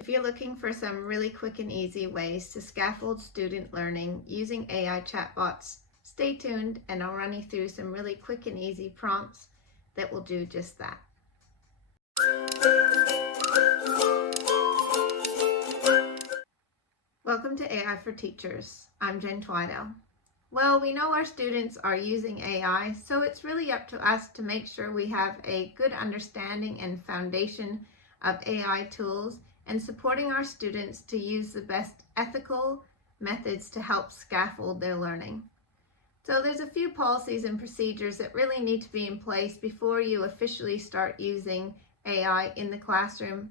If you're looking for some really quick and easy ways to scaffold student learning using AI chatbots, stay tuned and I'll run you through some really quick and easy prompts that will do just that. Welcome to AI for Teachers. I'm Jen Twidell. Well, we know our students are using AI, so it's really up to us to make sure we have a good understanding and foundation of AI tools and supporting our students to use the best ethical methods to help scaffold their learning. So there's a few policies and procedures that really need to be in place before you officially start using AI in the classroom.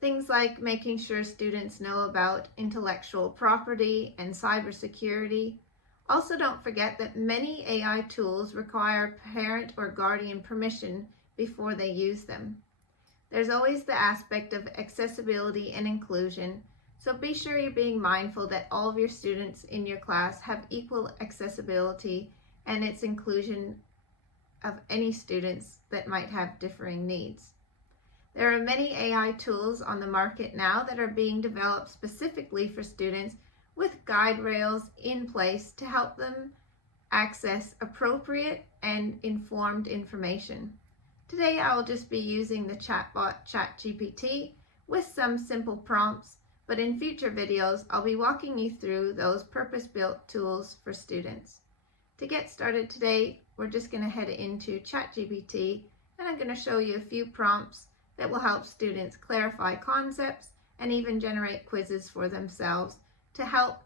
Things like making sure students know about intellectual property and cybersecurity. Also, don't forget that many AI tools require parent or guardian permission before they use them. There's always the aspect of accessibility and inclusion, so be sure you're being mindful that all of your students in your class have equal accessibility and its inclusion of any students that might have differing needs. There are many AI tools on the market now that are being developed specifically for students with guide rails in place to help them access appropriate and informed information. Today I will just be using the chatbot ChatGPT with some simple prompts, but in future videos I'll be walking you through those purpose-built tools for students. To get started today, we're just going to head into ChatGPT and I'm going to show you a few prompts that will help students clarify concepts and even generate quizzes for themselves to help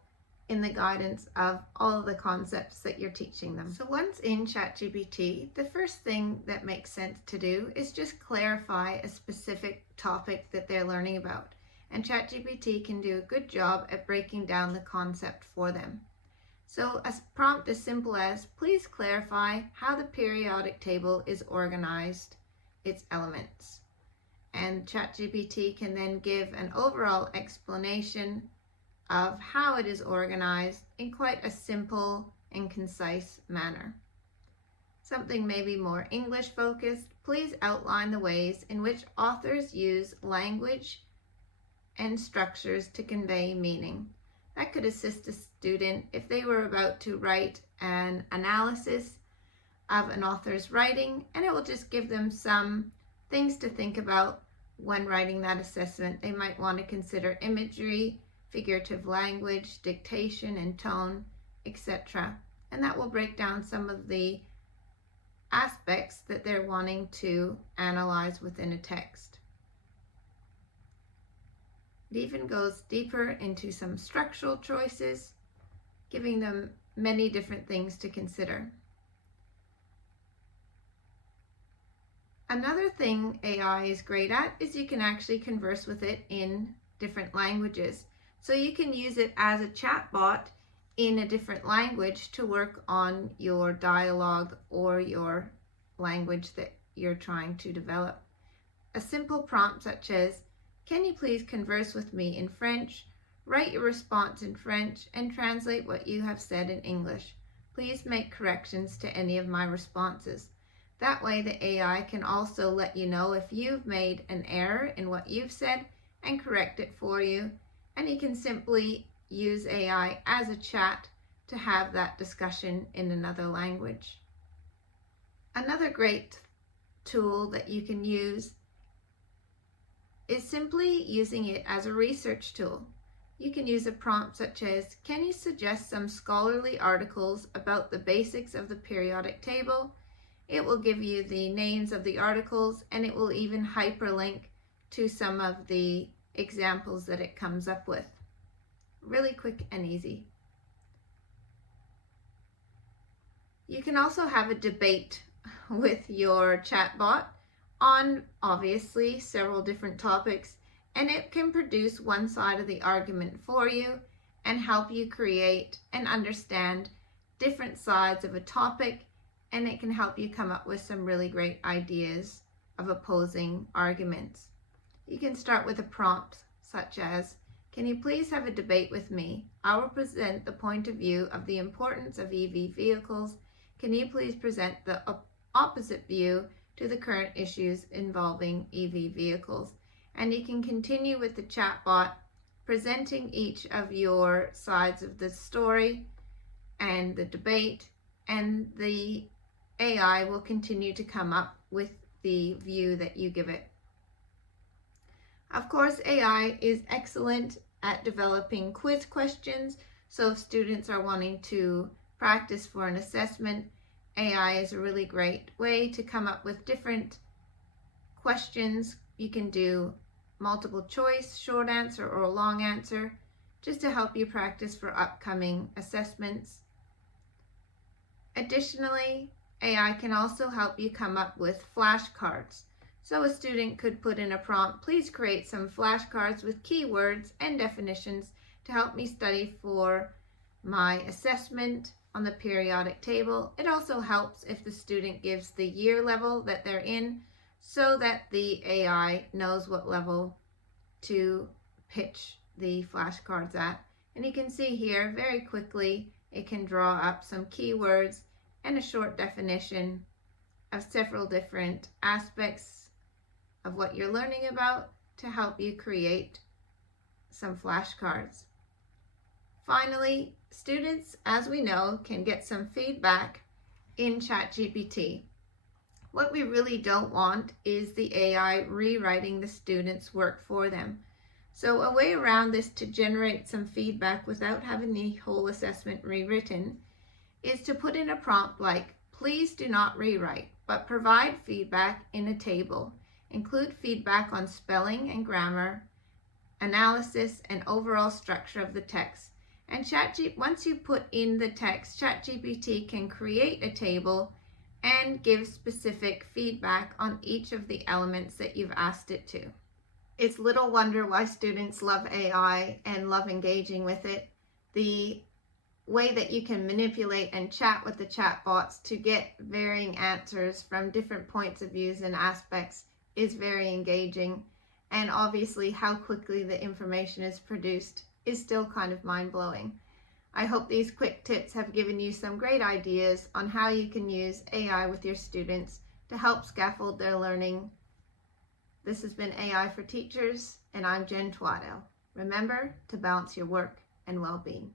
in the guidance of all of the concepts that you're teaching them. So once in ChatGPT, the first thing that makes sense to do is just clarify a specific topic that they're learning about. And ChatGPT can do a good job at breaking down the concept for them. So a prompt as simple as, please clarify how the periodic table is organized, its elements. And ChatGPT can then give an overall explanation of how it is organized in quite a simple and concise manner. Something maybe more English focused, please outline the ways in which authors use language and structures to convey meaning. That could assist a student if they were about to write an analysis of an author's writing, and it will just give them some things to think about when writing that assessment. They might want to consider imagery, figurative language, dictation and tone, etc. And that will break down some of the aspects that they're wanting to analyze within a text. It even goes deeper into some structural choices, giving them many different things to consider. Another thing AI is great at is you can actually converse with it in different languages. So you can use it as a chatbot in a different language to work on your dialogue or your language that you're trying to develop. A simple prompt such as, can you please converse with me in French? Write your response in French and translate what you have said in English. Please make corrections to any of my responses. That way the AI can also let you know if you've made an error in what you've said and correct it for you. And you can simply use AI as a chat to have that discussion in another language. Another great tool that you can use is simply using it as a research tool. You can use a prompt such as, can you suggest some scholarly articles about the basics of the periodic table? It will give you the names of the articles and it will even hyperlink to some of the examples that it comes up with. Really quick and easy. You can also have a debate with your chatbot on obviously several different topics, and it can produce one side of the argument for you and help you create and understand different sides of a topic, and it can help you come up with some really great ideas of opposing arguments. You can start with a prompt such as, can you please have a debate with me? I will present the point of view of the importance of EV vehicles. Can you please present the opposite view to the current issues involving EV vehicles? and you can continue with the chatbot presenting each of your sides of the story and the debate, and the AI will continue to come up with the view that you give it. Of course, AI is excellent at developing quiz questions, so if students are wanting to practice for an assessment, AI is a really great way to come up with different questions. You can do multiple choice, short answer, or long answer, just to help you practice for upcoming assessments. Additionally, AI can also help you come up with flashcards. So a student could put in a prompt, please create some flashcards with keywords and definitions to help me study for my assessment on the periodic table. It also helps if the student gives the year level that they're in, so that the AI knows what level to pitch the flashcards at. And you can see here very quickly it can draw up some keywords and a short definition of several different aspects of what you're learning about to help you create some flashcards. Finally, students, as we know, can get some feedback in ChatGPT. What we really don't want is the AI rewriting the students' work for them. So a way around this to generate some feedback without having the whole assessment rewritten is to put in a prompt like, please do not rewrite, but provide feedback in a table. Include feedback on spelling and grammar, analysis, and overall structure of the text. And once you put in the text, ChatGPT can create a table and give specific feedback on each of the elements that you've asked it to. It's little wonder why students love AI and love engaging with it. The way that you can manipulate and chat with the chatbots to get varying answers from different points of views and aspects is very engaging. And obviously how quickly the information is produced is still kind of mind-blowing. I hope these quick tips have given you some great ideas on how you can use AI with your students to help scaffold their learning. This has been AI for Teachers, and I'm Jen Tuado. Remember to balance your work and well-being.